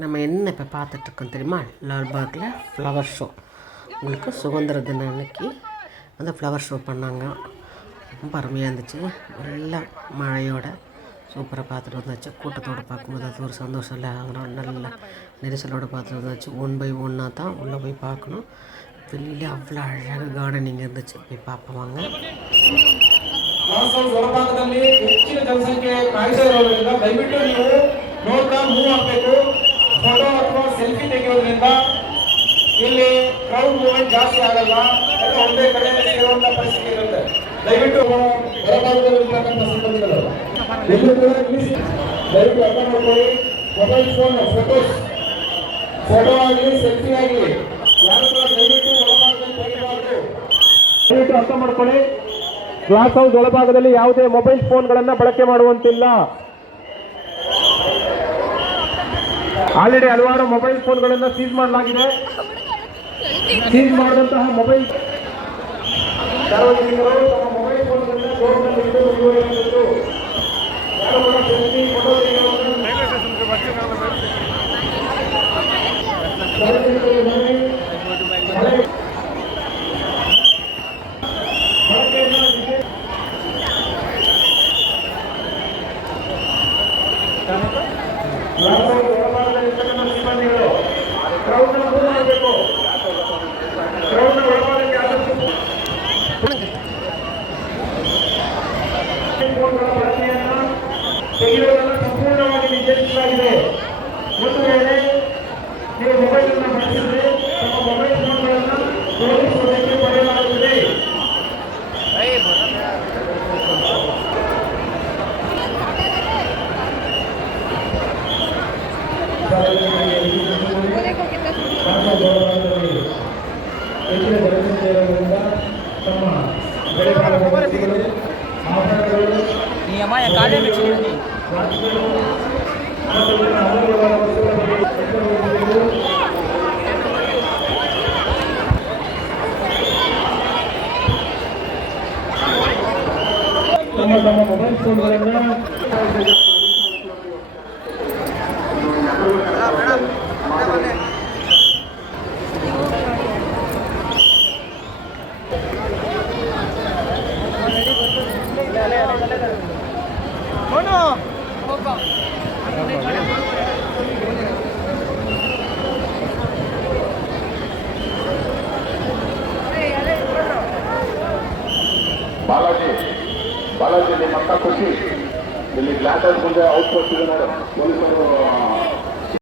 நம்ம என்ன இப்போ பார்த்துட்ருக்கோம் தெரியுமா? லால்பாகில் ஃப்ளவர் ஷோ. உங்களுக்கு சுதந்திர தினம் அன்னைக்கு வந்து ஃப்ளவர் ஷோ பண்ணாங்க. ரொம்ப அருமையாக இருந்துச்சு. நல்ல மழையோட சூப்பராக பார்த்துட்டு வந்தாச்சு. கூட்டத்தோடு பார்க்கும்போது அது ஒரு சந்தோஷம் இல்லை. அதனால் நல்ல நெரிசலோடு பார்த்துட்டு வந்தாச்சு. ஒன் பை ஒன்னாக தான் உள்ளே போய் பார்க்கணும். வெளியில் அவ்வளோ அழகாக கார்டனிங் இருந்துச்சு. போய் பார்ப்போம் வாங்க. ಹೊರಭಾಗದಲ್ಲಿ ಹೆಚ್ಚಿನ ಜನಸಂಖ್ಯೆ ಕಾಯ್ತಾ ಇರೋದ್ರಿಂದ ದಯವಿಟ್ಟು ನೀವು ನೋಡ್ತಾ ಮೂವ್ ಆಗಬೇಕು. ಫೋಟೋ ಅಥವಾ ಸೆಲ್ಫಿ ತೆಗೆಯೋದ್ರಿಂದ ಇಲ್ಲಿ ಕ್ರೌಡ್ ಮೂವ್ಮೆಂಟ್ ಜಾಸ್ತಿ ಆಗಲ್ಲ, ಎಲ್ಲ ಒಂದೇ ಕಡೆ ಸೇರುವಂತ ಪರಿಸ್ಥಿತಿ ಇರುತ್ತೆ. ದಯವಿಟ್ಟು ಹೊರಭಾಗದಲ್ಲಿ ಇರ್ತಕ್ಕಂಥ ಸಿಬ್ಬಂದಿಗಳು ಎಲ್ಲರೂ ಕೂಡ ದಯವಿಟ್ಟು ಅರ್ಥ ಮಾಡ್ಕೊಳ್ಳಿ. ಮೊಬೈಲ್ ಫೋನ್ ಫೋಟೋ ಆಗಲಿ ಸೆಲ್ಫಿ ಆಗಲಿ ಯಾರು ಕೂಡ ದಯವಿಟ್ಟು ಹೊರಭಾಗದಲ್ಲಿ ತೆಗಿಬಾರ್ದು. ದಯವಿಟ್ಟು ಅರ್ಥ ಮಾಡ್ಕೊಳ್ಳಿ. ಗ್ಲಾಸ್ ಹೌಸ್ ಒಳಭಾಗದಲ್ಲಿ ಯಾವುದೇ ಮೊಬೈಲ್ ಫೋನ್ಗಳನ್ನು ಬಳಕೆ ಮಾಡುವಂತಿಲ್ಲ. ಆಲ್ರೆಡಿ ಹಲವಾರು ಮೊಬೈಲ್ ಫೋನ್ಗಳನ್ನು ಸೀಸ್ ಮಾಡಲಾಗಿದೆ. ಸೀಸ್ ಮಾಡಿದಂತಹ ಮೊಬೈಲ್ ಸಾರ್ವಜನಿಕರು ತಮ್ಮ ಮೊಬೈಲ್ ಫೋನ್ಗಳನ್ನು ಡೋರ್ನಲ್ಲಿ ಇಟ್ಟು ನಿರ್ವಹಿಸಬೇಕು. ಯಾರು ಕೂಡ ಸೆಲ್ಫಿ ಫೋಟೋ ಸಿಬ್ಬಂದಿಗಳು ಕ್ರೌಡ್ ಮೂವ್ ಮಾಡಬೇಕು. ಕ್ರೌಡ್ ಒಳಭಾಗಕ್ಕೆ ಆದಷ್ಟು ಫೋನ್ಗಳ ಬಳಕೆಯನ್ನು ತೆಗೆಯುವುದನ್ನು ಸಂಪೂರ್ಣವಾಗಿ ನಿಷೇಧಿಸಲಾಗಿದೆ. ಒಂದು ವೇಳೆ ನೀವು ಮೊಬೈಲ್ ಅನ್ನು ಬಳಸಿದರೆ ತಮ್ಮ ಮೊಬೈಲ್ ಫೋನ್ಗಳನ್ನು ತೋರಿಸುವುದಕ್ಕೆ ಪಡೆಯಲಾಗುತ್ತದೆ. ಹೆಚ್ಚಿನ ಜನಸಂಖ್ಯೆ ಇರೋದ್ರಿಂದ ತಮ್ಮ ಬೆಳೆ ತಮ್ಮ ಮೊಬೈಲ್ ಫೋನ್ಗಳನ್ನು ಬಾಲಾಜಿ ನಿಮ್ಮಕ್ಕ ಖುಷಿ ಇಲ್ಲಿ ಗ್ಲಾಸ್ ಹೌಸ್ ಮುಂದೆ ಔಟ್ ಪೋಸ್ಟ್ ಇದೆ ನೋಡಿ, ಪೊಲೀಸರು